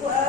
What?